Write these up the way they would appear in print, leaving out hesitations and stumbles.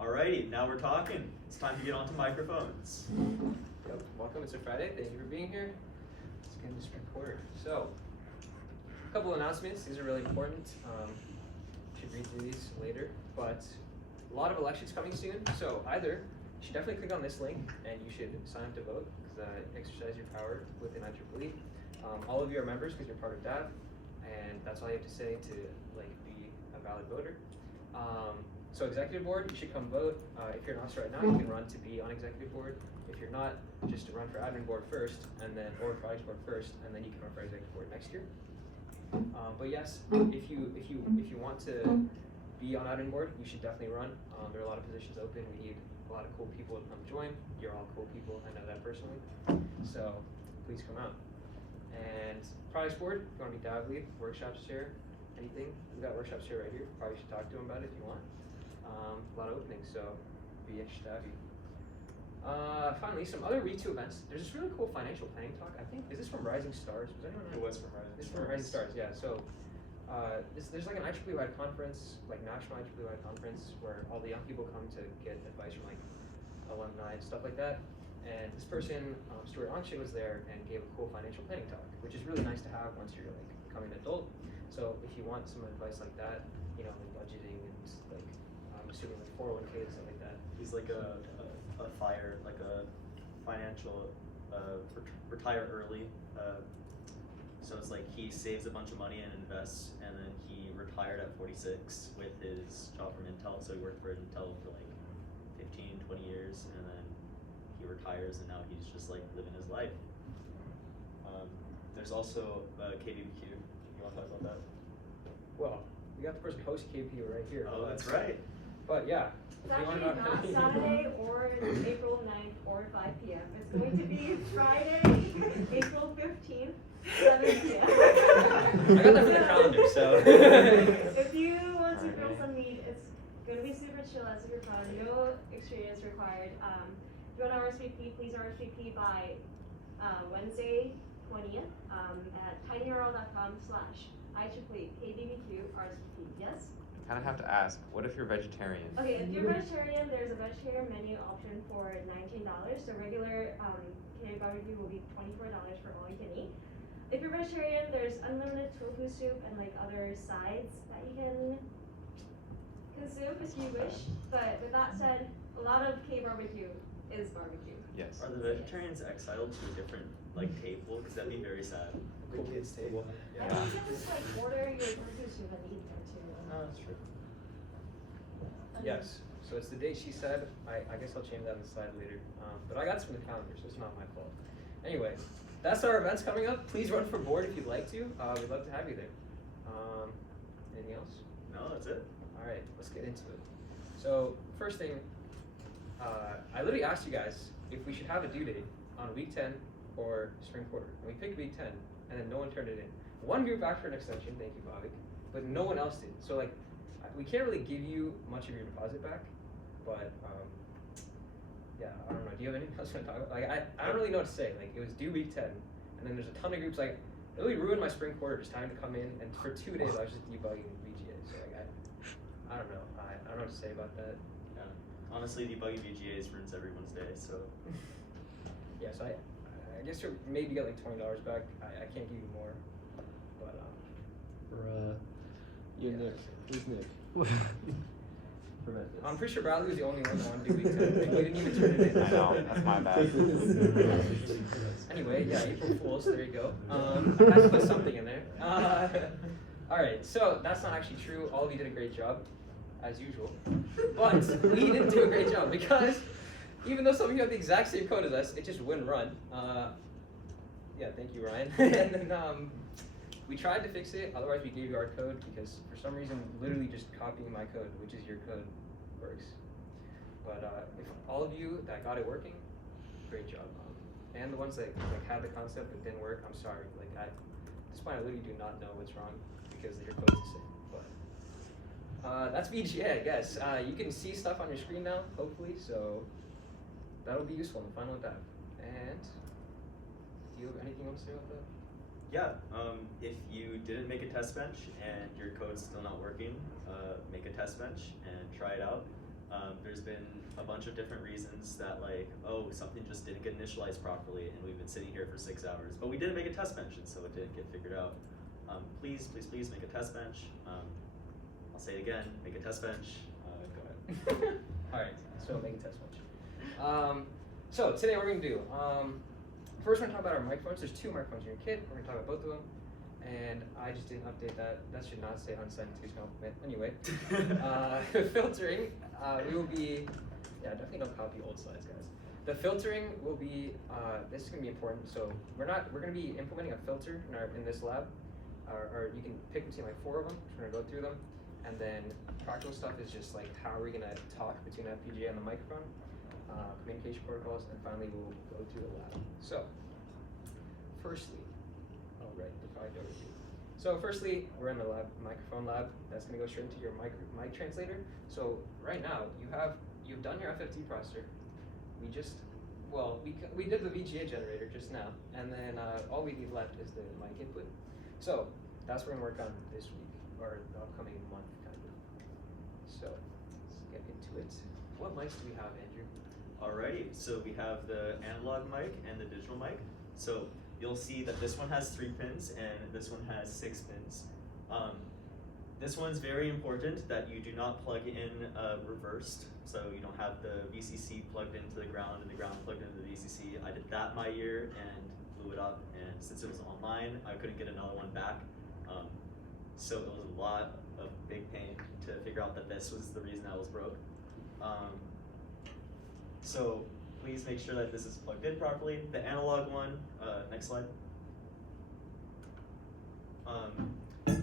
Alrighty, now we're talking. It's time to get onto microphones. Yep. Welcome, it's a Friday. Thank you for being here. Let's get this record. So, a couple announcements. These are really important. Should read through these later, but a lot of elections coming soon. So either you should definitely click on this link and you should sign up to vote because exercise your power within IEEE. All of you are members because you're part of DAV, and that's all you have to say to be a valid voter. So executive board, you should come vote. If you're an officer right now, you can run to be on executive board. If you're not, just to run for admin board first, and then or products board first, and then you can run for executive board next year. But yes, if you want to be on admin board, you should definitely run. There are a lot of positions open. We need a lot of cool people to come join. You're all cool people. I know that personally. So please come out. And products board, if you want to be DAV lead, workshops chair, anything. We've got workshops chair right here. Probably should talk to them about it if you want. A lot of openings, so be extra savvy. Finally, some other Read 2 events. There's this really cool financial planning talk. I think, is this from Rising Stars? Was anyone? It was from Rising Stars. This is from Rising Stars, yeah. So there's like an IEEE-wide conference, like national IEEE-wide conference, where all the young people come to get advice from alumni and stuff like that. And this person, Stuart Onshay, was there and gave a cool financial planning talk, which is really nice to have once you're becoming an adult. So if you want some advice like that, budgeting and I'm assuming 401k and stuff like that. He's like a financial retire early. So it's like he saves a bunch of money and invests, and then he retired at 46 with his job from Intel. So he worked for Intel for 15, 20 years, and then he retires, and now he's just living his life. There's also KBBQ. You want to talk about that? Well, we got the person hosting KBBQ right here. Oh, that's right. But yeah. It's actually not Saturday or April 9th or 5 p.m. It's going to be Friday, April 15th, 7 p.m. I got that from the calendar, so. If you want to feel some need, it's going to be super chill as super fun. No experience required. If you want to RSVP, please RSVP by Wednesday 20th at tinyurl.com/IEEE KBBQ RSVP. Yes? I kind of have to ask, what if you're vegetarian? Okay, if you're vegetarian, there's a vegetarian menu option for $19. So regular Canadian barbecue will be $24 for all you can eat. If you're vegetarian, there's unlimited tofu soup and other sides that you can consume if you wish. But with that said, a lot of K-barbecue is barbecue. Yes. Are the vegetarians exiled to a different table? Because that'd be very sad. Cool kids table. Yeah. And you can just order your tofu soup and eat there too. Oh, that's true. Yes. So it's the date she said. I guess I'll change that on the slide later. But I got this from the calendar, so it's not my fault. Anyway, that's our events coming up. Please run for board if you'd like to. We'd love to have you there. Anything else? No, that's it. All right, let's get into it. So first thing, I literally asked you guys if we should have a due date on week 10 or spring quarter. And we picked week 10, and then no one turned it in. One group asked for an extension, thank you, Bobby, but no one else did. So we can't really give you much of your deposit back, but yeah, I don't know. Do you have anything else you want to talk about? I don't really know what to say. It was due week 10, and then there's a ton of groups. It really ruined my spring quarter just having to come in, and for 2 days I was just debugging VGA. So I don't know. I don't know what to say about that. Yeah. Honestly, debugging VGAs ruins everyone's day. So. Yeah. So I guess you'll maybe get $20 back. I can't give you more, but You're Nick. Who's Nick? I'm pretty sure Bradley was the only one that wanted to do week 10. He didn't even turn it in. I know, that's my bad. Anyway, yeah, April Fools, there you go. I had to put something in there. Alright, so that's not actually true. All of you did a great job, as usual. But we didn't do a great job because even though some of you have the exact same code as us, it just wouldn't run. Yeah, thank you, Ryan. And then we tried to fix it, otherwise we gave you our code because for some reason, literally just copying my code, which is your code, works. But if all of you that got it working, great job. And the ones that had the concept but didn't work, I'm sorry. At this point, I literally do not know what's wrong because your code's the same. But that's VGA, I guess. You can see stuff on your screen now, hopefully, so that'll be useful in the final DAV. And do you have anything else to say about that? Yeah, if you didn't make a test bench and your code's still not working, make a test bench and try it out. There's been a bunch of different reasons that like, oh, something just didn't get initialized properly and we've been sitting here for 6 hours, but we didn't make a test bench and so it didn't get figured out. Please make a test bench. I'll say it again, make a test bench. Go ahead. Alright, so make a test bench. So today what we're going to do, first we're going to talk about our microphones. There's 2 microphones in your kit. We're going to talk about both of them. And I just didn't update that. That should not say unsent to compliment. Anyway, filtering, we will be, yeah, definitely don't copy old slides, guys. The filtering will be, this is going to be important. So we're going to be implementing a filter in this lab, or you can pick between like 4 of them. We're going to go through them. And then practical stuff is just like how are we going to talk between FPGA and the microphone, communication protocols, and finally we'll go through the lab. So, firstly, overview. So firstly, we're in the lab, microphone lab. That's going to go straight into your mic translator. So right now, you've done your FFT processor. We did the VGA generator just now, and then all we need left is the mic input. So that's what we're going to work on this week, or the upcoming month, kind of. So let's get into it. What mics do we have, Andrew? Alrighty, so we have the analog mic and the digital mic. So you'll see that this one has 3 pins and this one has 6 pins. This one's very important that you do not plug in reversed, so you don't have the VCC plugged into the ground and the ground plugged into the VCC. I did that my year and blew it up, and since it was online, I couldn't get another one back. So it was a lot of big pain to figure out that this was the reason that was broke. So please make sure that this is plugged in properly. The analog one, next slide,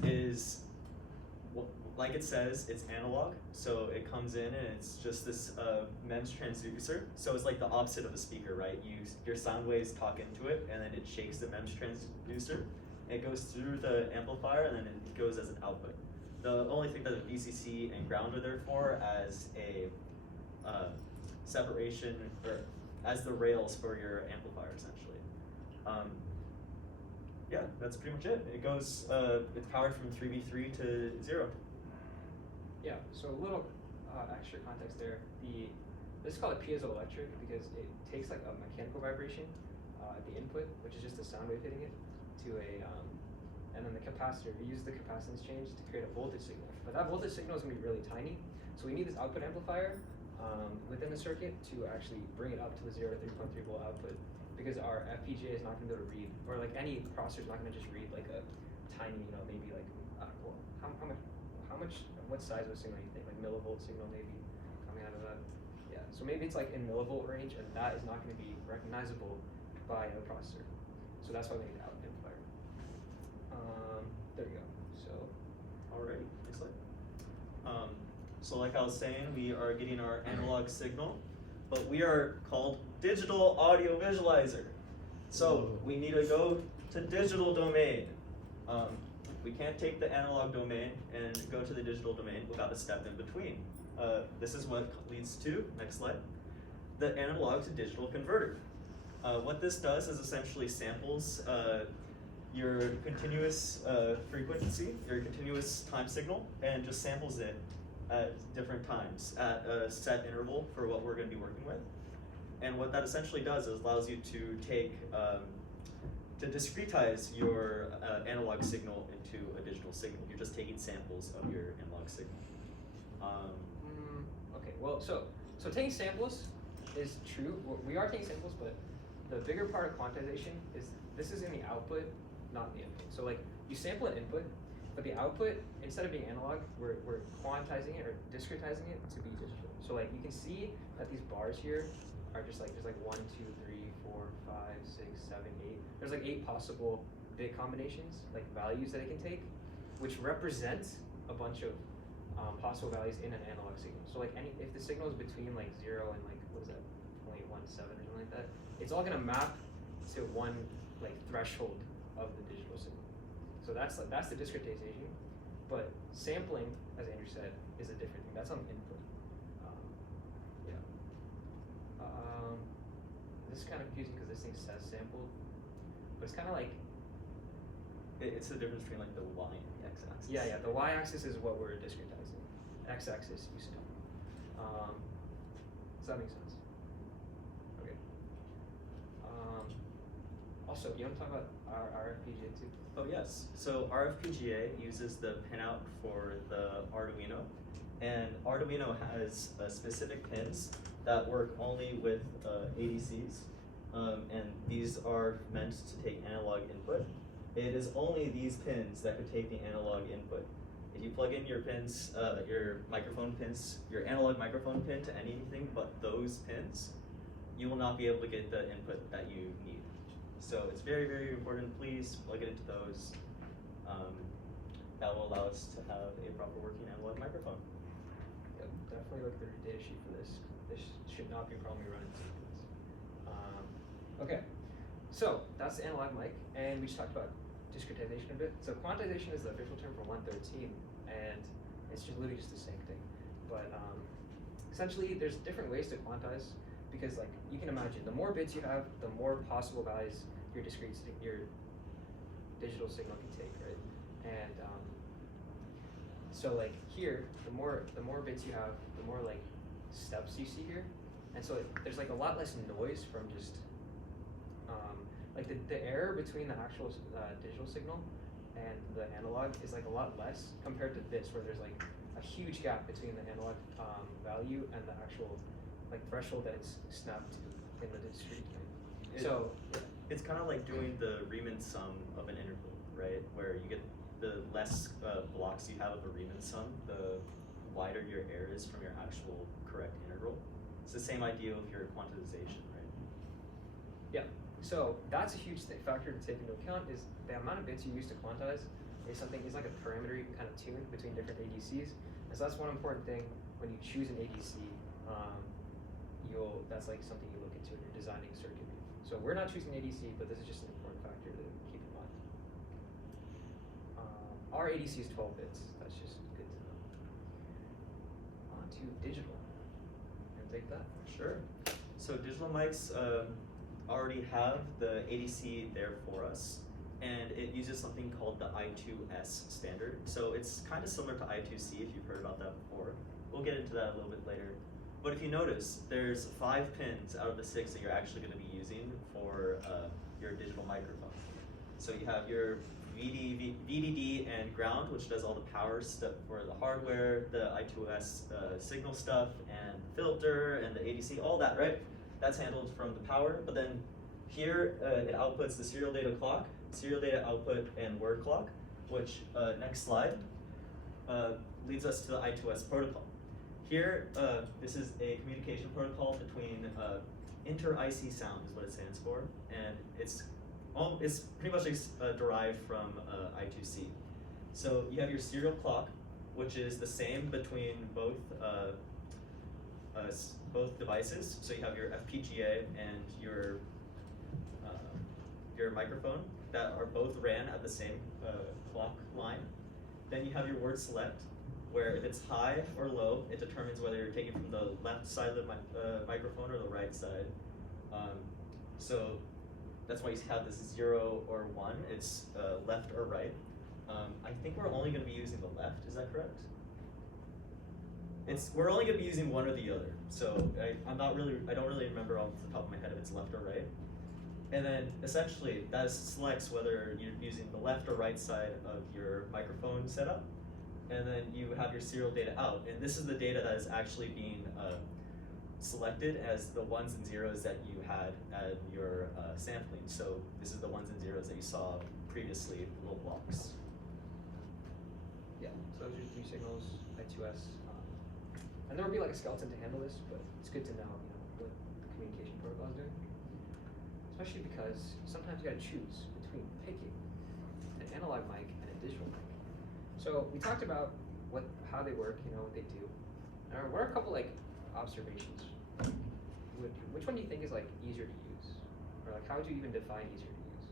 is, like it says, it's analog. So it comes in and it's just this MEMS transducer. So it's like the opposite of a speaker, right? Your sound waves talk into it and then it shakes the MEMS transducer. It goes through the amplifier and then it goes as an output. The only thing that the VCC and ground are there for as a separation, or as the rails for your amplifier, essentially. Yeah, that's pretty much it. It goes, it's powered from 3v3 to 0. Yeah, so a little extra context there. This is called a piezoelectric because it takes like a mechanical vibration at the input, which is just a sound wave hitting it, to and then the capacitor, we use the capacitance change to create a voltage signal. But that voltage signal is going to be really tiny, so we need this output amplifier within the circuit to actually bring it up to the 0 to 3.3 volt output, because our FPGA is not going to be able to read, or like any processor is not going to just read like a tiny, maybe like, what size of a signal do you think? Like millivolt signal maybe coming out of that? Yeah, so maybe it's like in millivolt range, and that is not going to be recognizable by a processor. So that's why we need the output amplifier. There we go. So, alrighty, next slide. So like I was saying, we are getting our analog signal, but we are called digital audio visualizer. So we need to go to digital domain. We can't take the analog domain and go to the digital domain without a step in between. This is what leads to, next slide, the analog to digital converter. What this does is essentially samples your continuous frequency, your continuous time signal, and just samples it at different times at a set interval for what we're going to be working with. And what that essentially does is allows you to take, to discretize your analog signal into a digital signal. You're just taking samples of your analog signal. Okay, well, so taking samples is true. We are taking samples, but the bigger part of quantization is this is in the output, not the input. So like you sample an input, but the output, instead of being analog, we're quantizing it or discretizing it to be digital. So like you can see that these bars here are just like, there's like 1, 2, 3, 4, 5, 6, 7, 8. There's like 8 possible bit combinations, like values that it can take, which represent a bunch of possible values in an analog signal. So like if the signal is between like 0 and like, what is that, 0.17 or something like that, it's all gonna map to one like threshold of the digital signal. So that's the discretization, but sampling, as Andrew said, is a different thing. That's on the input. This is kind of confusing because this thing says sampled, but it's kind of like It's the difference between like the Y and the X-axis. Yeah. The Y-axis is what we're discretizing. X-axis you sample. Does that make sense? Okay. Also, you want to talk about our FPGA too? Oh yes, so RFPGA uses the pinout for the Arduino, and Arduino has specific pins that work only with ADCs, and these are meant to take analog input. It is only these pins that could take the analog input. If you plug in your pins, your microphone pins, your analog microphone pin to anything but those pins, you will not be able to get the input that you need. So it's very, very important. Please plug it into those. That will allow us to have a proper working analog microphone. Yep, definitely look at the data sheet for this. This should not be a problem we run into. Okay, so that's the analog mic, and we just talked about discretization a bit. So quantization is the official term for 113, and it's just literally just the same thing. But essentially, there's different ways to quantize, because like you can imagine, the more bits you have, the more possible values your digital signal can take, right? And so like here, the more bits you have, the more like steps you see here, and so there's like a lot less noise from just like the error between the actual digital signal and the analog is like a lot less compared to this, where there's like a huge gap between the analog value and the actual like threshold that it's snapped to in the discrete thing. So it's kind of like doing the Riemann sum of an integral, right? Where you get the less blocks you have of a Riemann sum, the wider your error is from your actual correct integral. It's the same idea with your quantization, right? Yeah. So that's a huge factor to take into account, is the amount of bits you use to quantize is like a parameter you can kind of tune between different ADCs. And so that's one important thing when you choose an ADC. That's like something you look into when you're designing circuitry. So we're not choosing ADC, but this is just an important factor to keep in mind. Our ADC is 12 bits. That's just good to know. On to digital. You want to take that? Sure. So digital mics already have the ADC there for us, and it uses something called the I2S standard. So it's kind of similar to I2C if you've heard about that before. We'll get into that a little bit later. But if you notice, there's 5 pins out of the 6 that you're actually going to be using for your digital microphone. So you have your VDD and ground, which does all the power stuff for the hardware, the I2S signal stuff, and filter, and the ADC, all that, right? That's handled from the power. But then here, it outputs the serial data clock, serial data output, and word clock, which, next slide, leads us to the I2S protocol. Here, this is a communication protocol between inter-IC sound is what it stands for, and it's pretty much derived from I2C. So you have your serial clock, which is the same between both devices. So you have your FPGA and your microphone that are both ran at the same clock line. Then you have your word select, where if it's high or low, it determines whether you're taking from the left side of the microphone or the right side. So that's why you have this 0 or 1. It's left or right. I think we're only going to be using the left. Is that correct? We're only going to be using one or the other. So I don't really remember off the top of my head if it's left or right. And then essentially that selects whether you're using the left or right side of your microphone setup. And then you have your serial data out. And this is the data that is actually being selected as the 1s and 0s that you had at your sampling. So this is the 1s and 0s that you saw previously, little blocks. Yeah, so those are your 3 signals, I2S. And there will be like a skeleton to handle this, but it's good to know, what the communication protocol is doing. Especially because sometimes you gotta choose between picking an analog mic and a digital mic. So we talked about how they work, what they do. What are a couple like observations? Which one do you think is like easier to use? Or like how would you even define easier to use?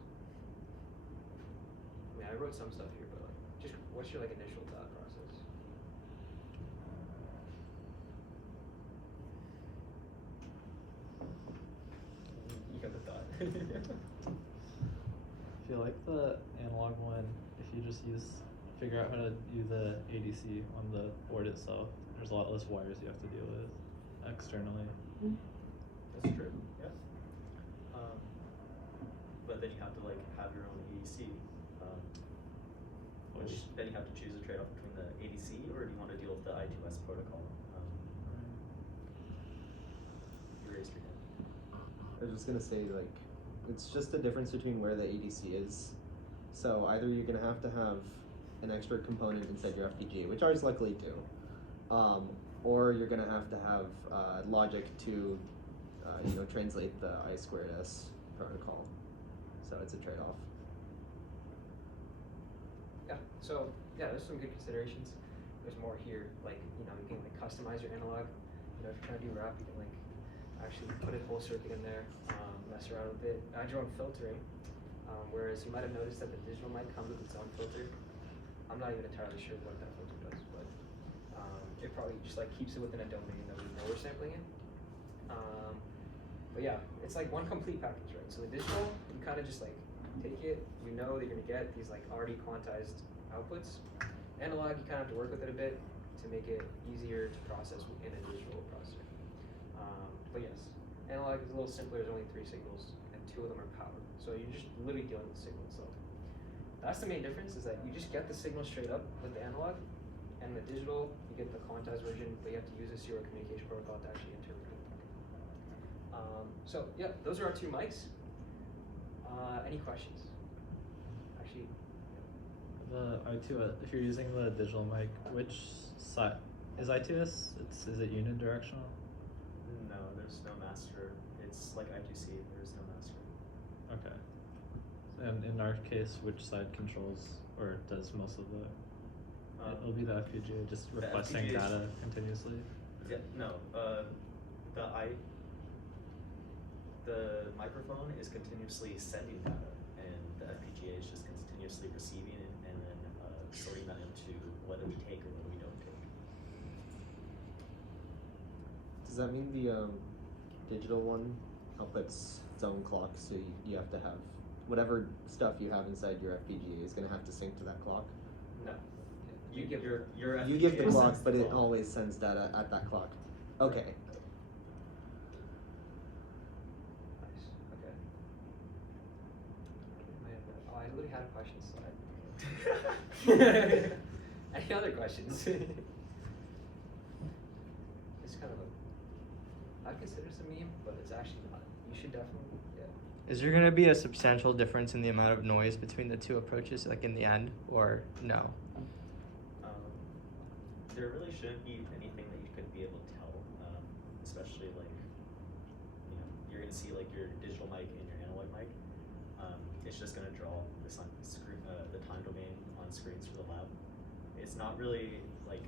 I mean, I wrote some stuff here, but like just what's your like initial thought process? You got the thought. I feel like the analog one, if you just figure out how to do the ADC on the board itself, There's a lot less wires you have to deal with externally. That's true. Yeah. But then you have to like have your own ADC, which then you have to choose a trade-off between the ADC or do you want to deal with the I2S protocol? You raised your hand. I was just gonna say, like, it's just the difference between where the ADC is. So either you're gonna have to have an extra component inside your FPGA, which ours luckily do, or you're gonna have to have logic to, translate the I2S protocol. So it's a trade-off. Yeah. So yeah, there's some good considerations. There's more here, like you can like customize your analog. If you're trying to do rap, you can like actually put a whole circuit in there, mess around with it. Add your own filtering. Whereas you might have noticed that the digital mic comes with its own filter. I'm not even entirely sure what that filter does, but it probably just like keeps it within a domain that we know we're sampling in. But yeah, it's like one complete package, right? So the digital, you kind of just like take it, you know that you're gonna get these like already quantized outputs. Analog, you kind of have to work with it a bit to make it easier to process in a digital processor. But yes, analog is a little simpler. There's only 3 signals, and 2 of them are power. So you're just literally dealing with the signal itself. That's the main difference, is that you just get the signal straight up with the analog, and the digital, you get the quantized version, but you have to use a serial communication protocol to actually interpret it. So yeah, those are our 2 mics. Any questions? Actually, The I2S, if you're using the digital mic, which side is I2S? Is it unidirectional? No, there's no master. It's like I2C. There's no master. Okay. And in our case, which side controls or does most of the? It'll be the FPGA just the requesting FPGA 's data continuously. Yeah. No. The microphone is continuously sending data, and the FPGA is just continuously receiving it and then sorting that into whether we take or whether we don't take. Does that mean the digital one outputs its own clock, so you have to have whatever stuff you have inside your FPGA is going to have to sync to that clock? no. You give your your You give the FPGA clock, sends but the it clock. always sends data at that clock. Okay. Nice. Okay. I literally had a question slide. Any other questions? It's kind of I'd consider this a meme, but it's actually not. You should definitely, yeah. Is there going to be a substantial difference in the amount of noise between the 2 approaches, like in the end, or no? There really shouldn't be anything that you could be able to tell, especially like, you're gonna see like your digital mic and your analog mic. It's just gonna draw this on screen, the time domain on screens for the lab. It's not really like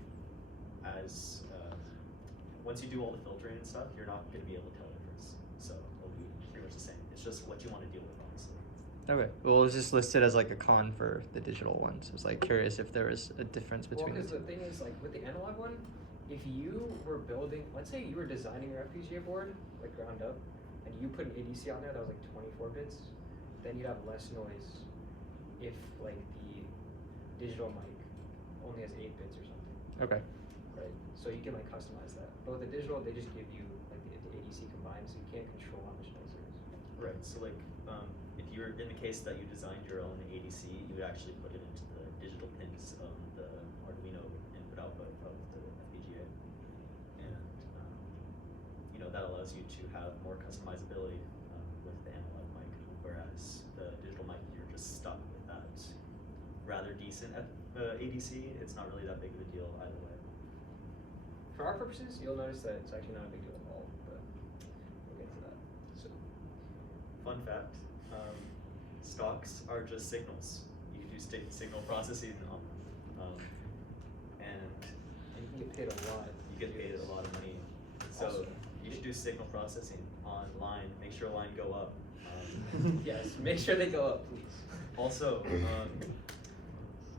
as once you do all the filtering and stuff, you're not gonna be able to tell the difference. So it'll be pretty much the same. It's just what you want to deal with, honestly. Okay. Well, it's just listed as like a con for the digital one. So I was like curious if there was a difference between Well, the because two. the thing is, like with the analog one, if you were building, let's say you were designing your FPGA board, like ground up, and you put an ADC on there that was like 24 bits, then you'd have less noise if like the digital mic only has 8 bits or something. Okay. Right? So you can like customize that. But with the digital, they just give you like the ADC combined, so you can't control how much noise there is. Right. So like, if you're in the case that you designed your own ADC, you would actually put it into the digital pins of the Arduino input-output of the FPGA, and that allows you to have more customizability with the analog mic, whereas the digital mic, you're just stuck with that rather decent ADC. It's not really that big of a deal either way. For our purposes, you'll notice that it's actually not a big deal at all, but we'll get to that. So, Fun fact, stocks are just signals. You can do signal processing on them. And you can get paid a lot. you get paid a lot of money. So Also, you should do signal processing online. Make sure line go up. yes, make sure they go up, please. Also,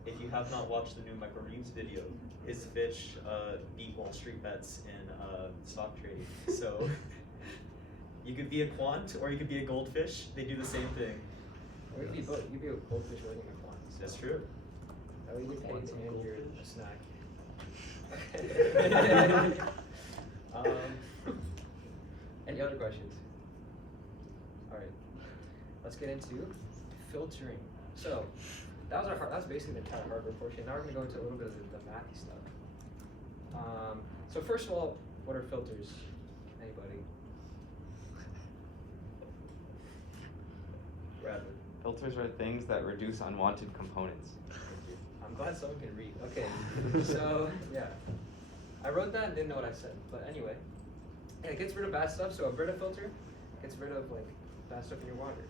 if you have not watched the new Michael Reeves video, his fish beat Wall Street bets in stock trading. So you could be a quant or you could be a goldfish. They do the same thing. Or you could be both. You could be a goldfish or a quant. So That's true. that way you get paid Quant's a and you're a goldfish? snack. Any other questions? All right, let's get into filtering. So that was basically the entire hardware portion. Now we're gonna go into a little bit of the mathy stuff. So first of all, what are filters? Anybody? Bradley. Filters are things that reduce unwanted components. I'm glad someone can read. Okay, so yeah, I wrote that and didn't know what I said, but anyway, yeah, it gets rid of bad stuff. So a Brita filter gets rid of like bad stuff in your water.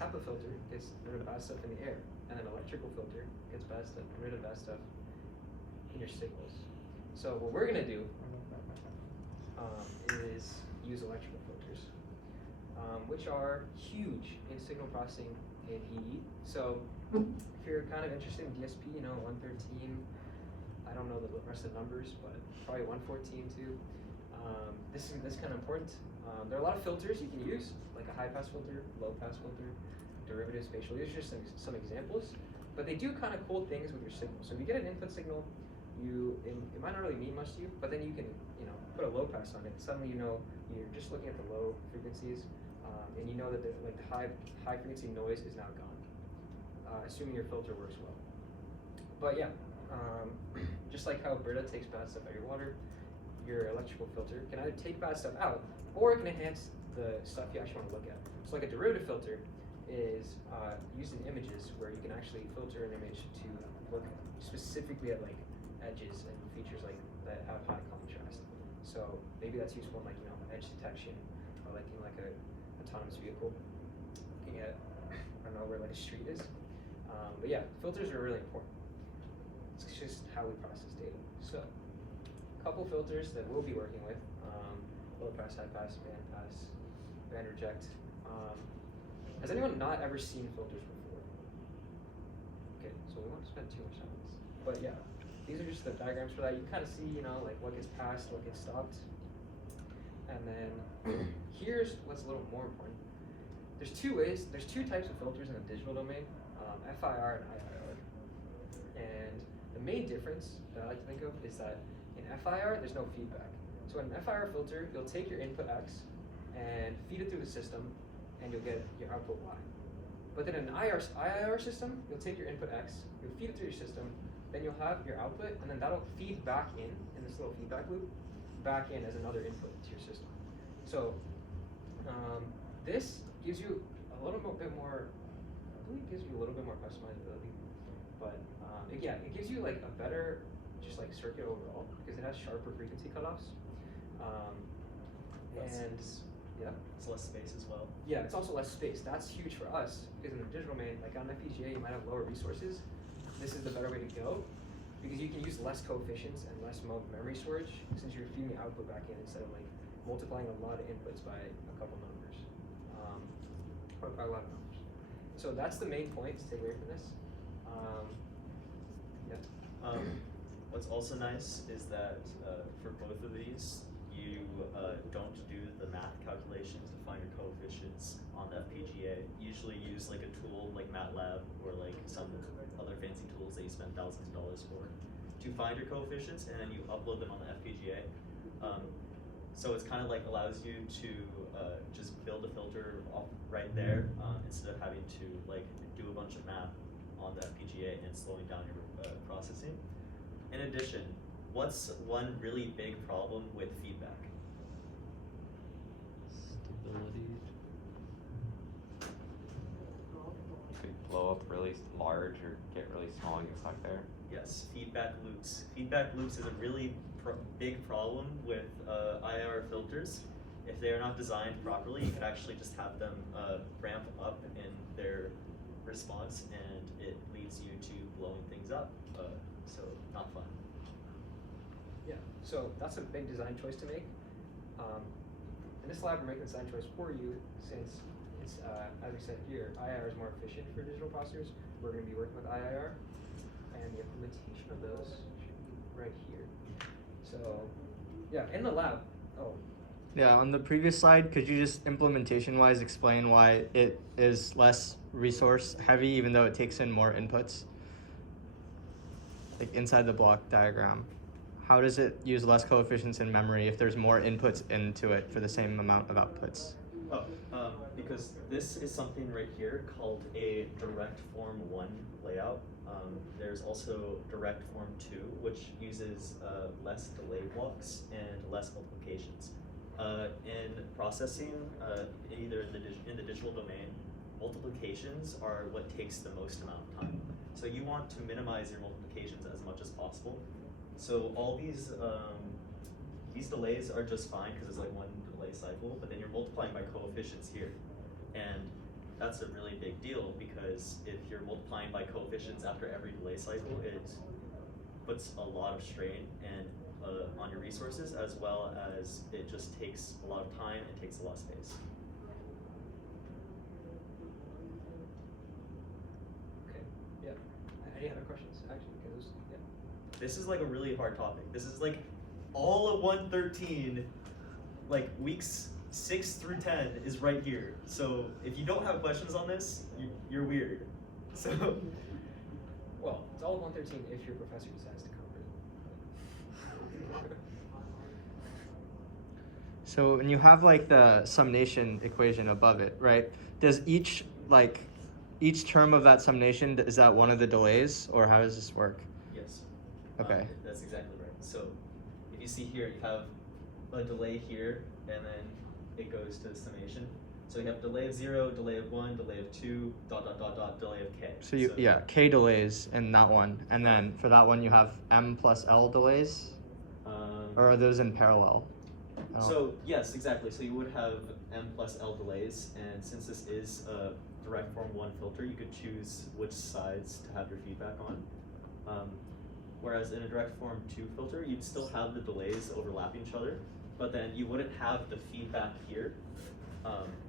HEPA filter gets rid of bad stuff in the air, and an electrical filter gets rid of bad stuff in your signals. So what we're gonna do is use electrical filters, which are huge in signal processing in EE. So if you're kind of interested in DSP, 113, I don't know the rest of the numbers, but probably 114 too. This is kind of important. There are a lot of filters you can use, like a high pass filter, low pass filter, derivative, spatial. These are just some examples, but they do kind of cool things with your signal. So if you get an input signal, it might not really mean much to you, but then you can put a low pass on it. Suddenly you're just looking at the low frequencies, and you know that the high frequency noise is now gone, assuming your filter works well. But yeah, just like how Brita takes bad stuff out of your water, your electrical filter can either take bad stuff out, or it can enhance the stuff you actually want to look at. So like a derivative filter is used in images where you can actually filter an image to look specifically at like edges and features like that have high contrast. So maybe that's useful in edge detection, or like in like a autonomous vehicle, looking at I don't know where like a street is. But yeah, filters are really important. It's just how we process data. So a couple filters that we'll be working with: low pass, high pass, band reject. Has anyone not ever seen filters before? Okay, so we won't spend too much time on this. But yeah, these are just the diagrams for that. You kind of see, like what gets passed, what gets stopped. And then here's what's a little more important. There's two types of filters in the digital domain, FIR and IIR. And the main difference that I like to think of is that in FIR, there's no feedback. So in an FIR filter, you'll take your input X and feed it through the system, and you'll get your output Y. But then in an IIR system, you'll take your input X, you'll feed it through your system, then you'll have your output, and then that'll feed back in this little feedback loop, back in as another input to your system. So this gives you a little bit more, I believe it gives you a little bit more customizability, but it gives you like a better just like circuit overall, because it has sharper frequency cutoffs. And yeah, it's less space as well. Yeah, it's also less space. That's huge for us, because in the digital domain, like on FPGA, you might have lower resources. This is the better way to go, because you can use less coefficients and less memory storage, since you're feeding the output back in instead of like multiplying a lot of inputs by a couple numbers, or by a lot of numbers. So that's the main point to take away from this. What's also nice is that for both of these, you don't do the math calculations to find your coefficients on the FPGA. Usually use like a tool like MATLAB or like some other fancy tools that you spend thousands of dollars for to find your coefficients, and then you upload them on the FPGA. So it's kind of like allows you to just build a filter off right there, instead of having to like do a bunch of math on the FPGA and slowing down your processing. In addition, what's one really big problem with feedback? Stability. You could blow up really large or get really small and get stuck there. Yes, feedback loops. Feedback loops is a really big problem with IR filters. If they are not designed properly, you could actually just have them ramp up in their response, and it leads you to blowing things up. So not fun. Yeah, so that's a big design choice to make. In this lab, we're making the design choice for you, since it's, as we said here, IIR is more efficient for digital processors. We're going to be working with IIR, and the implementation of those should be right here. So, yeah, in the lab, Yeah, on the previous slide, could you just implementation-wise explain why it is less resource heavy, even though it takes in more inputs? Like inside the block diagram, how does it use less coefficients in memory if there's more inputs into it for the same amount of outputs? Oh, because this is something right here called a direct form 1 layout. There's also direct form 2, which uses less delay blocks and less multiplications. In processing, either in the digital domain, multiplications are what takes the most amount of time. So you want to minimize your multiplications as much as possible. So all these delays are just fine because it's like one delay cycle, but then you're multiplying by coefficients here. And that's a really big deal because if you're multiplying by coefficients after every delay cycle, it puts a lot of strain and on your resources, as well as it just takes a lot of time and takes a lot of space. Okay. Yeah. Any other questions? Actually, because yeah. This is like a really hard topic. This is like all of 113, like weeks 6 through 10 is right here. So if you don't have questions on this, you're weird. So. Well, it's all of 113 if your professor decides to cover it. So when you have like the summation equation above it, right? Does each term of that summation, is that one of the delays, or how does this work? Yes. Okay. That's exactly right. So if you see here, you have a delay here, and then it goes to the summation. So you have delay of 0, delay of 1, delay of 2, ... delay of k. So yeah, k delays in that one, and then for that one you have m plus l delays, or are those in parallel? So yes, exactly. So you would have m plus l delays, and since this is a direct form 1 filter, you could choose which sides to have your feedback on. Whereas in a direct form 2 filter, you'd still have the delays overlapping each other, but then you wouldn't have the feedback here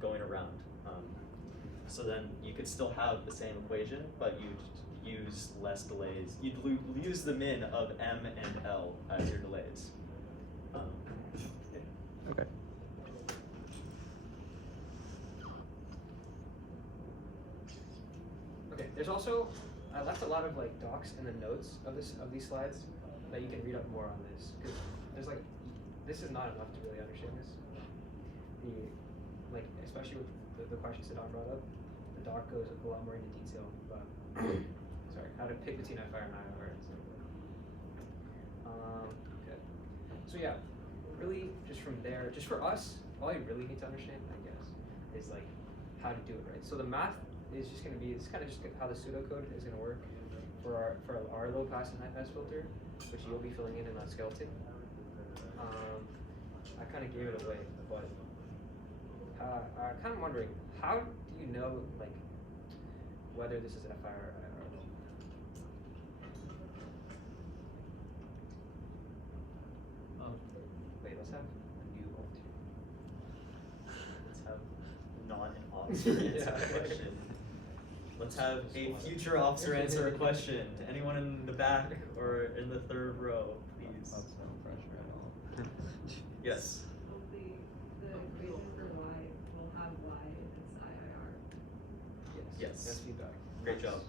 going around. So then you could still have the same equation, but you'd use less delays. You'd use the min of m and l as your delays. Okay. Okay, there's also, I left a lot of like docs in the notes of these slides that you can read up more on this, because there's like, this is not enough to really understand this. Especially with the questions that Doc brought up, the doc goes a lot more into detail about sorry, how to pick between FIR and IR and stuff. Okay. So yeah, really just from there, just for us, all you really need to understand, I guess, is like how to do it right. So the math is just going to be, it's kind of just how the pseudocode is going to work for our low pass and high pass filter, which you'll be filling in that skeleton. I kind of gave it away, but I'm kind of wondering, how do you know like whether this is FIR or IR? Wait, let's have a new volunteer. Let's have not an officer answer a question. Let's have a future officer answer a question. To anyone in the back or in the third row, please. That's no pressure at all. Yes. Well, the equation for y will have y if it's IIR. Yes. That's feedback. Great job.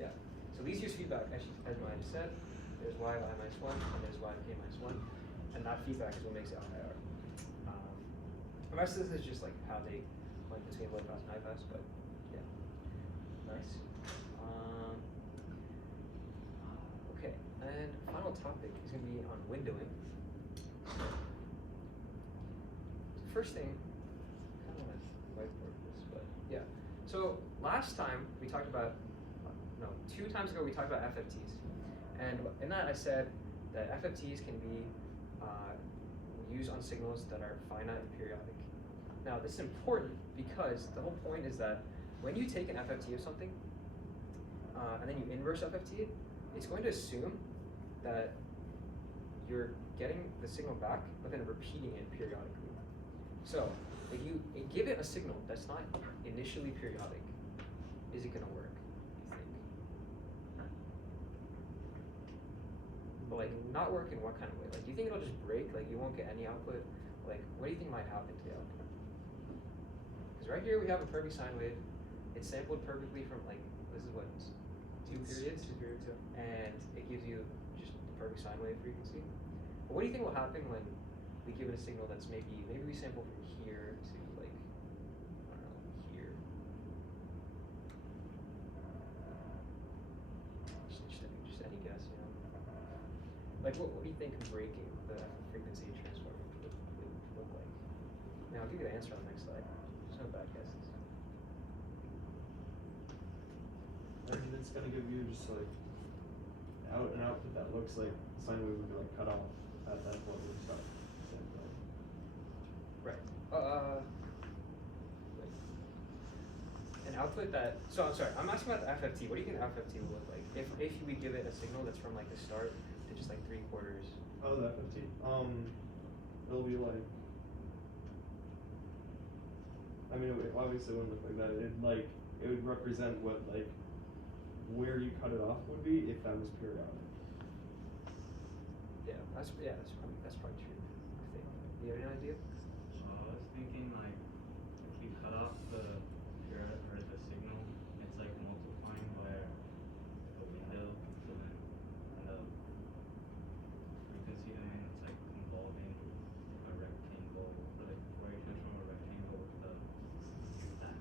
Yeah. So these use feedback, actually, as Maya said. There's y of I minus 1, and there's y of k minus 1. And that feedback is what makes it IIR. The rest of this is just like how they went between low pass and high pass, but yeah. Nice. Okay, and final topic is going to be on windowing. First thing, I kind of want to whiteboard this, but yeah. So last time we talked about, no, 2 times ago we talked about FFTs. And in that I said that FFTs can be used on signals that are finite and periodic. Now this is important because the whole point is that when you take an FFT of something, and then you inverse FFT it, it's going to assume that you're getting the signal back, but then repeating it periodically. So if you give it a signal that's not initially periodic, is it going to work, you think? But like, not work in what kind of way? Like, do you think it'll just break? Like, you won't get any output? Like, what do you think might happen to the output? Because right here we have a perfect sine wave. It's sampled perfectly from like, this is what, 2 periods? 2 periods, yeah. And it gives you just the perfect sine wave frequency. But what do you think will happen when we give it a signal that's maybe we sample from here to like, I don't know, here. Just any guess, you know? Like what do you think breaking the frequency transform would look like? Now I'll give you the answer on the next slide. There's no bad guesses. I mean, it's gonna give you just like an output that looks like the sine wave would be like cut off at that level and stuff. Same thing. Right. Wait. An output that. So I'm sorry. I'm asking about the FFT. What do you think the FFT will look like if we give it a signal that's from like the start to just like 3/4? Oh, the FFT. It'll be like. I mean, it obviously wouldn't look like that. It would represent what like where you cut it off would be if that was periodic. Yeah, that's probably true. I think. Do you have any idea? I was thinking like if you cut off the period or the signal, it's like multiplying by a window, so then on the frequency domain it's like involving a rectangle, like where you transform a rectangle with that.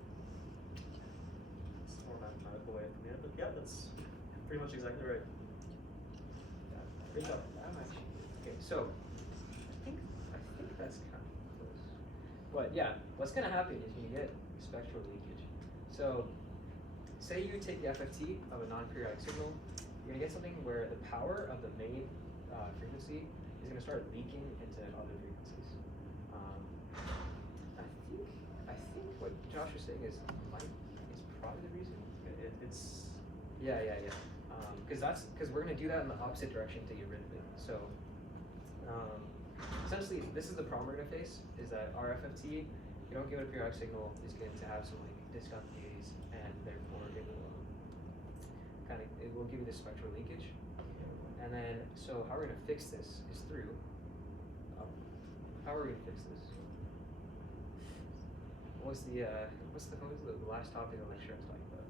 It's more mathematical way of putting it, but yeah, that's pretty much exactly right. Great job. I'm actually okay. So I think that's kind of close. But yeah, what's gonna happen is you get spectral leakage. So say you take the FFT of a non-periodic signal, you're gonna get something where the power of the main frequency is gonna start leaking into other frequencies. I think what Josh was saying is probably the reason. It's Yeah. Because we're gonna do that in the opposite direction to get rid of it. So essentially, this is the problem we're gonna face: is that our FFT, if you don't give it a periodic signal, is going to have some like discontinuities, and therefore it will give you this spectral leakage. And then, so how we're gonna fix this is through. How are we gonna fix this? What was the last topic of the lecture I was talking about?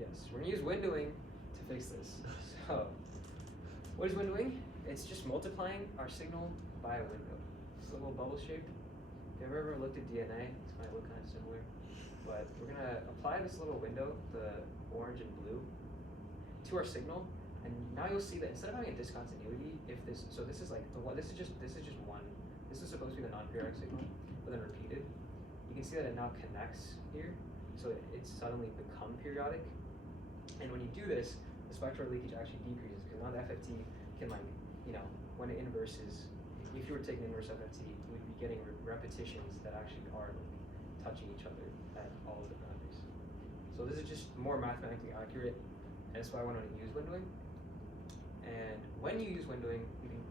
Yes, we're gonna use windowing to fix this. So, what is windowing? It's just multiplying our signal by a window. It's a little bubble shape. If you've ever looked at DNA, it's might look kind of similar. But we're gonna apply this little window, the orange and blue, to our signal, and now you'll see that instead of having a discontinuity, so this is like this is just one. This is supposed to be the non-periodic signal, but then repeated. You can see that it now connects here, so it's suddenly become periodic. And when you do this, the spectral leakage actually decreases because now the FFT can when it inverses, if you were to take an inverse FFT, you would be getting repetitions that actually are like touching each other at all of the boundaries. So this is just more mathematically accurate, and that's why I wanted to use windowing. And when you use windowing, you can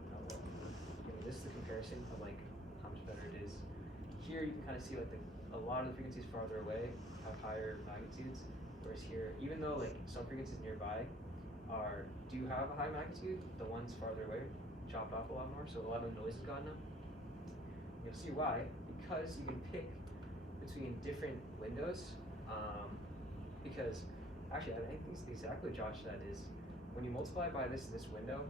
this is the comparison of like how much better it is. Here you can kind of see like a lot of the frequencies farther away have higher magnitudes. Whereas here, even though like some frequencies nearby do have a high magnitude, the ones farther away chopped off a lot more, so a lot of the noise is gone now. You'll see why, because you can pick between different windows. Because actually, I think exactly what Josh said is when you multiply by this window,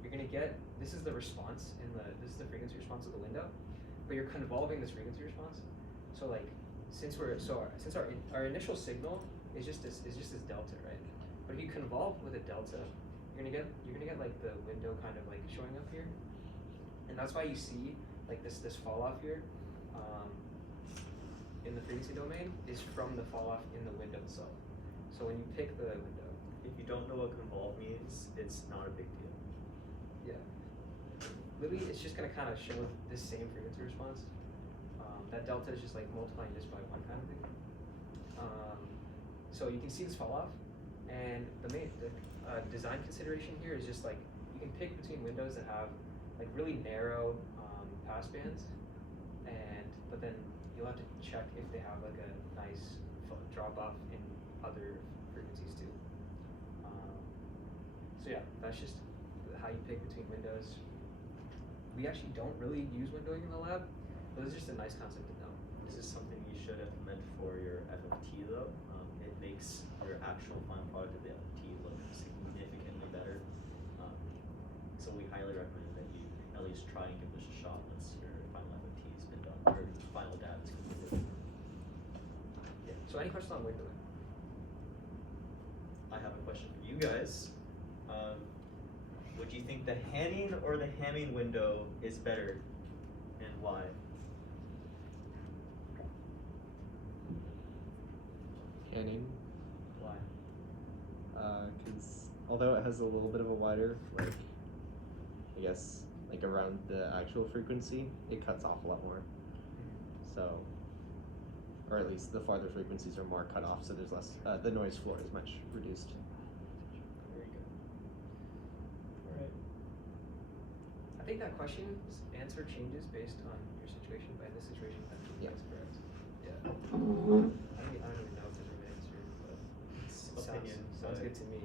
you're gonna get this is the response this is the frequency response of the window, but you're convolving this frequency response. So like since our initial signal is just this delta, right? But if you convolve with a delta, you're gonna get like the window kind of like showing up here, and that's why you see like this fall off here in the frequency domain is from the fall off in the window itself. So when you pick the window, if you don't know what convolve means, it's not a big deal. yeah, really it's just gonna kind of show this same frequency response. That delta is just like multiplying this by one kind of thing. So you can see this fall off, and the main design consideration here is just like you can pick between windows that have like really narrow pass bands, but then you'll have to check if they have like a nice drop off in other frequencies too. So yeah, that's just how you pick between windows. We actually don't really use windowing in the lab, but it's just a nice concept to know. This is something you should implement for your FFT though. It makes your actual final product of the FFT look significantly better. So we highly recommend that you at least try and give this a shot once your final FFT has been done, or final DAV is completed. Yeah. So any questions on windowing? I have a question for you guys. Would you think the Hamming or the Hamming window is better, and why? Canning, Why? because although it has a little bit of a wider, like, I guess, like around the actual frequency, it cuts off a lot more. So, or at least the farther frequencies are more cut off, so there's less, the noise floor is much reduced. Very good. Alright. I think that question's answer changes based on your situation. By this situation, Yeah. that's correct. Yeah. I don't even know if there's a right answer, but It's it opinion, sounds but good to me.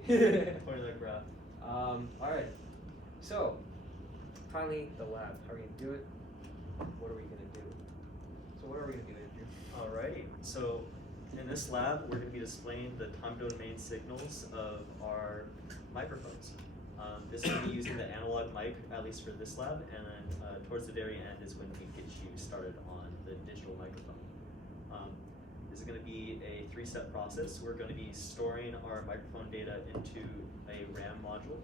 According to that graph. Alright. So, finally, the lab. How are we gonna do it? What are we gonna do? So what are we gonna do, Andrew? Alrighty, so in this lab, we're going to be displaying the time domain signals of our microphones. This will be using the analog mic, at least for this lab, and then towards the very end is when we get you started on the digital microphone. This is going to be a 3-step process. We're going to be storing our microphone data into a RAM module,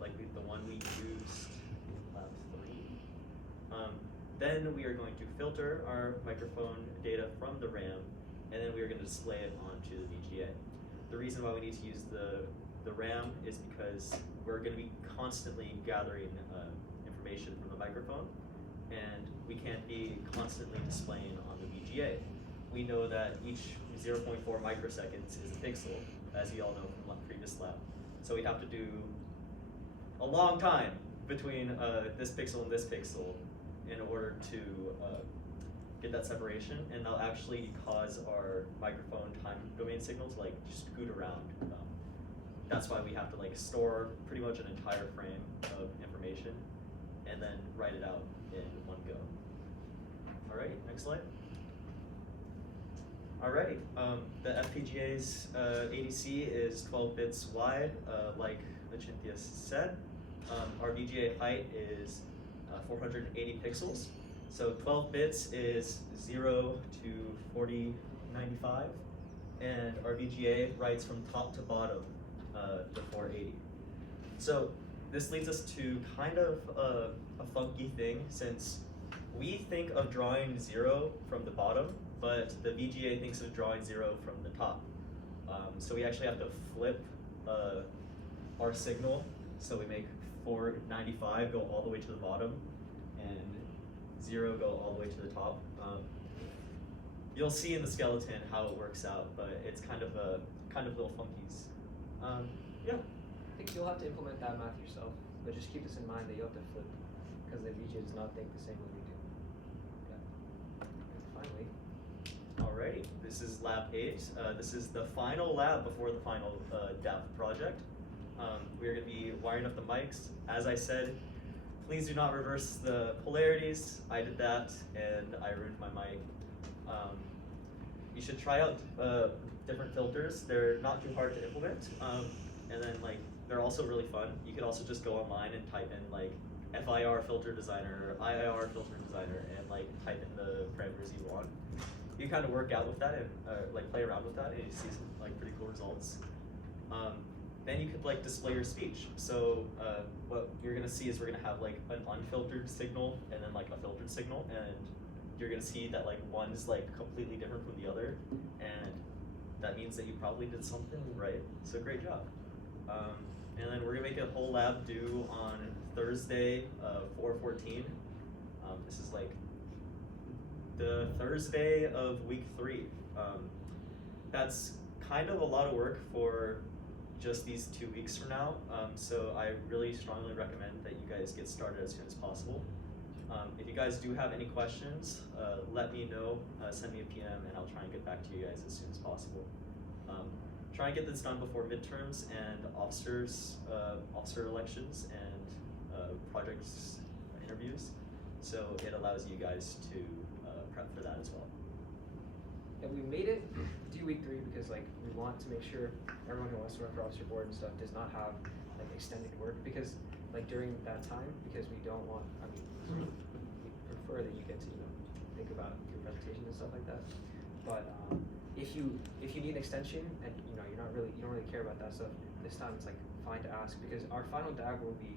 like the one we used lab 3. Then we are going to filter our microphone data from the RAM, and then we are going to display it onto the VGA. The reason why we need to use the RAM is because we're going to be constantly gathering information from the microphone, and we can't be constantly displaying on the VGA. We know that each 0.4 microseconds is a pixel, as you all know from the previous lab. So we'd have to do a long time between this pixel and this pixel in order to get that separation, and they'll actually cause our microphone time domain signal to like just scoot around. That's why we have to like store pretty much an entire frame of information and then write it out in one go. Alrighty, next slide. Alrighty, the FPGA's ADC is 12 bits wide, like Achintya said. Our VGA height is 480 pixels. So 12 bits is 0 to 4095, and our VGA writes from top to bottom to 480. So this leads us to kind of a funky thing, since we think of drawing 0 from the bottom, but the VGA thinks of drawing 0 from the top. So we actually have to flip our signal, so we make 495 go all the way to the bottom, and 0 go all the way to the top. You'll see in the skeleton how it works out, but it's kind of little funkies. Yeah. I think you'll have to implement that math yourself, but just keep this in mind that you'll have to flip, because the VGA does not think the same way we do. Okay. And finally. Alrighty, this is lab 8. This is the final lab before the final DAV project. We're going to be wiring up the mics. As I said, please do not reverse the polarities. I did that and I ruined my mic. You should try out different filters. They're not too hard to implement, and then like they're also really fun. You could also just go online and type in like FIR filter designer or IIR filter designer and like type in the parameters you want. You kind of work out with that and like play around with that, and you see some like pretty cool results. Then you could like display your speech. So what you're gonna see is we're gonna have like an unfiltered signal and then like a filtered signal, and you're gonna see that like one's like completely different from the other, and that means that you probably did something right. So great job. And then we're gonna make a whole lab due on Thursday, 4/14. This is like the Thursday of week 3. That's kind of a lot of work for just these 2 weeks from now. So I really strongly recommend that you guys get started as soon as possible. If you guys do have any questions, let me know, send me a PM, and I'll try and get back to you guys as soon as possible. Try and get this done before midterms and officer elections and projects interviews, so it allows you guys to prep for that as well. And we made it do week 3 because like we want to make sure everyone who wants to run for officer board and stuff does not have like extended work, because like during that time, because we don't want, I mean, we prefer that you get to, you know, think about your presentation and stuff like that. But if you need an extension and you know you don't really care about that stuff, this time it's like fine to ask, because our final DAG will be,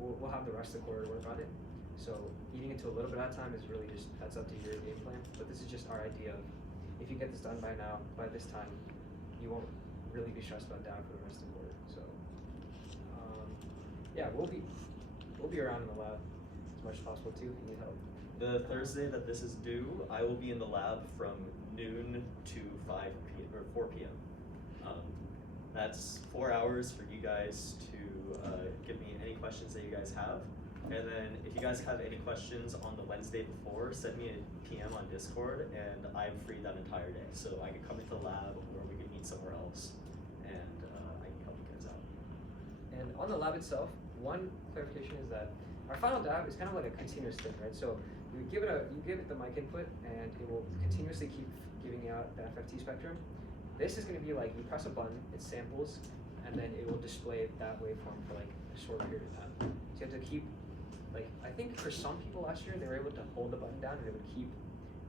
we'll have the rest of the quarter to work on it. So eating into a little bit at a time is really just, that's up to your game plan. But this is just our idea of, if you get this done by now, by this time, you won't really be stressed about DAG for the rest of the quarter. So yeah, we'll be around in the lab as much as possible too if you need help. The Thursday that this is due, I will be in the lab from noon to 5 p.m. or 4 p.m. That's 4 hours for you guys to give me any questions that you guys have. And then if you guys have any questions on the Wednesday before, send me a PM on Discord, and I'm free that entire day. So I can come into the lab, or we can meet somewhere else, and I can help you guys out. And on the lab itself, one clarification is that our final DAV is kind of like a continuous thing, right? So you give it the mic input, and it will continuously keep giving out the FFT spectrum. This is going to be like, you press a button, it samples, and then it will display that waveform for like a short period of time. So you have to keep, like, I think for some people last year, they were able to hold the button down and it would keep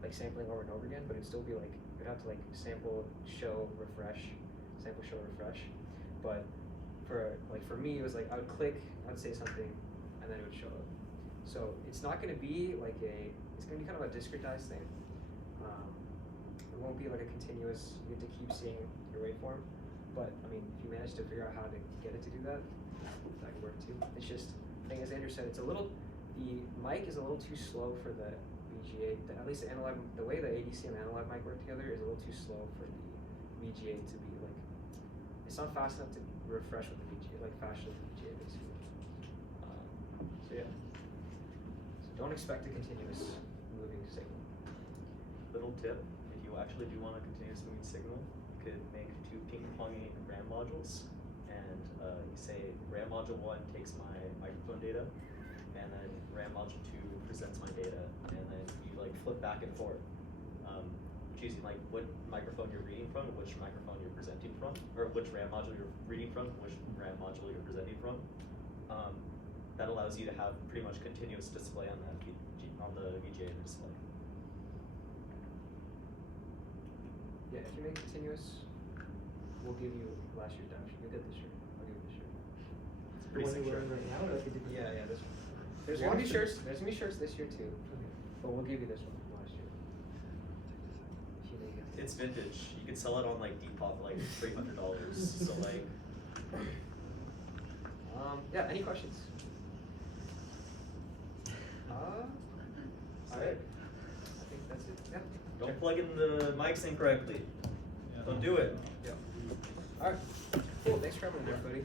like sampling over and over again, but it'd still be like, you'd have to like sample, show, refresh, sample, show, refresh. But for me, it was like, I would click, I would say something, and then it would show up. So it's not going to be like it's going to be kind of a discretized thing. It won't be like a continuous, you have to keep seeing your waveform. But I mean, if you manage to figure out how to get it to do that, that could work too. It's just, I think as Andrew said, it's a little, the mic is a little too slow for the VGA. At least the analog, the way the ADC and analog mic work together is a little too slow for the VGA to be like, it's not fast enough to refresh with the VGA, like faster than the VGA basically. So yeah. So don't expect a continuous moving signal. Little tip, if you actually do want a continuous moving signal, you could make 2 ping-ponging RAM modules, and you say RAM module 1 takes my microphone data, and then RAM module 2 presents my data, and then you like flip back and forth, choosing like what microphone you're reading from, which microphone you're presenting from, or which RAM module you're reading from, which RAM module you're presenting from. That allows you to have pretty much continuous display on that on the VGA display. Yeah, if you make continuous, we'll give you last year's DAV. You did this year. I'll give you this year. It's The pretty one sick you're shirt. wearing right now, or like you did before? Yeah, this one. There's gonna be shirts. There's gonna be shirts this year too, but we'll give you this one from last year. If you make it. It's vintage. You could sell it on like Depop for like $300. So like. Yeah. Any questions? All right. I think that's it. Yeah. Don't plug in the mics incorrectly. Don't do it. Yeah. All right. Cool. Thanks for coming, everybody.